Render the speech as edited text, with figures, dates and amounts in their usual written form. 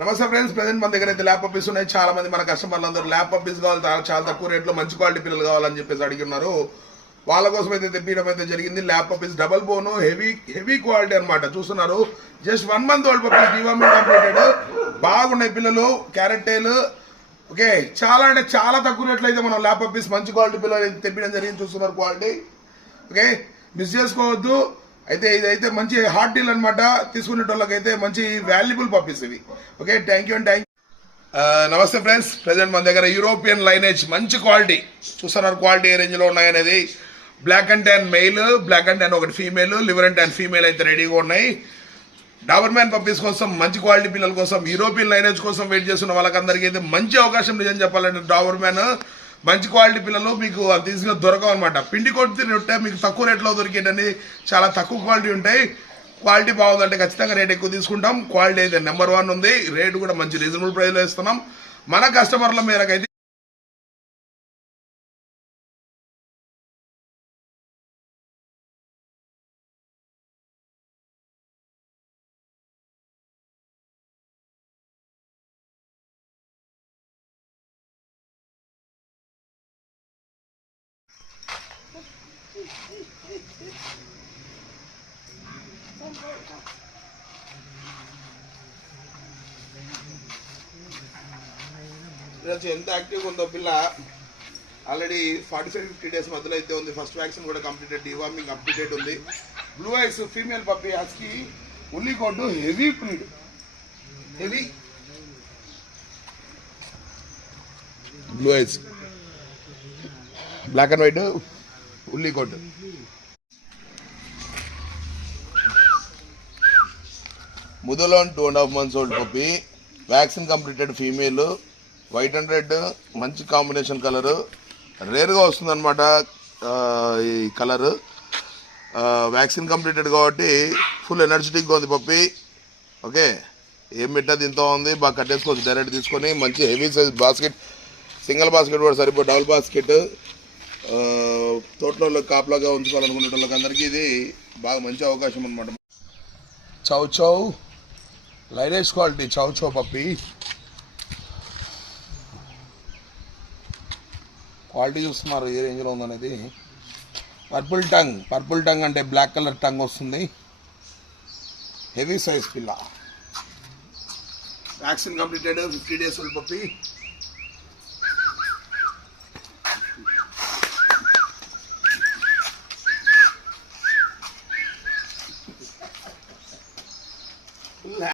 నమస్తే friends, present మన దగ్గర అయితే ల్యాప్ పప్పీస్ ఉన్నాయి. చాలా మంది మన కస్టమర్లు అందరూ ల్యాప్ పప్పీస్ కావాలి, చాలా తక్కువ రేట్లో మంచి క్వాలిటీ పిల్లలు కావాలని చెప్పేసి అడిగిన్నారు. వాళ్ళ కోసం అయితే తెప్పించడం అయితే జరిగింది. Lap puppies double bone heavy quality అనమాట. చూస్తున్నారు, just 1 month old puppies, deworming completed. బాగున్నాయి పిల్లలు, క్యారెట్ టైల్. ఓకే, చాలా అంటే చాలా తక్కువ రేట్లో అయితే మనం ల్యాప్ పప్పీస్ మంచి క్వాలిటీ పిల్లలు అయితే తెప్పించడం జరిగింది. చూస్తున్నారు క్వాలిటీ. ఓకే, మిస్ చేసుకోవద్దు. అయితే ఇదైతే మంచి హాట్ డీల్ అనమాట. తీసుకునే వాళ్ళకైతే మంచి వాల్యుబుల్ పప్పీస్ ఇవి. Okay, thank you. నమస్తే ఫ్రెండ్స్, ప్రెసెంట్ మన దగ్గర యూరోపియన్ లైనేజ్ మంచి క్వాలిటీ. చూస్తున్నారు క్వాలిటీ ఏ రేంజ్ లో ఉన్నాయనేది. Black and tan male, black and tan ఒకటి female, liver and tan female అయితే రెడీగా ఉన్నాయి. డాబర్ మ్యాన్ పప్పీస్ కోసం, మంచి క్వాలిటీ పిల్లల కోసం, యూరోపియన్ లైనేజ్ కోసం వెయిట్ చేస్తున్న వాళ్ళకందరికీ అయితే మంచి అవకాశం. నిజం చెప్పాలంటే డాబర్ మ్యాన్ మంచి క్వాలిటీ పిల్లలు మీకు అంత ఈజీగా దొరకవు అనమాట. పిండి కొట్టి ఉంటే మీకు తక్కువ రేట్లో దొరికేటని చాలా తక్కువ క్వాలిటీ ఉంటాయి. క్వాలిటీ బాగుందంటే ఖచ్చితంగా రేట్ ఎక్కువ తీసుకుంటాం. క్వాలిటీ అయితే నెంబర్ 1 ఉంది. రేటు కూడా మంచి రీజనబుల్ ప్రైస్లో ఇస్తున్నాం. మన కస్టమర్ల మేరకైతే ఎంత యాక్టివ్గా ఉందో పిల్ల. ఆల్రెడీ 45-50 days మధ్యలో అయితే ఉంది. ఫస్ట్ వ్యాక్సిన్ కూడా కంప్లీటెడ్, డివార్మింగ్ కంప్లీటెడ్ ఉంది. Blue eyes female puppy, husky, woolly coat, heavy breed, heavy blue eyes, black and white, woolly coat. ముదలోన్ 2.5 months old puppy, vaccine completed female, white and red మంచి combination colour. రేర్గా వస్తుంది అనమాట ఈ colour. Vaccine completed కాబట్టి full ఎనర్జెటిక్గా ఉంది పప్పి. Okay, ఏం పెట్టా దీంతో ఉంది, బాగా కట్టేసుకోవచ్చు డైరెక్ట్ తీసుకొని. మంచి heavy size basket, single basket కూడా సరిపో, డబుల్ బాస్కెట్. తోటలో కాపలాగా ఉంచుకోవాలనుకునే వాళ్ళకి అందరికీ ఇది బాగా మంచి అవకాశం అనమాట. చౌ చౌ లైనేజ్ క్వాలిటీ చౌ చౌ పప్పి. క్వాలిటీ చూస్తున్నారు ఏ రేంజ్లో ఉందనేది. పర్పుల్ టంగ్ అంటే బ్లాక్ కలర్ టంగ్ వస్తుంది. హెవీ సైజ్ పిల్ల, వ్యాక్సిన్ కంప్లీటెడ్, 50 days ఓల్డ్ పప్పి.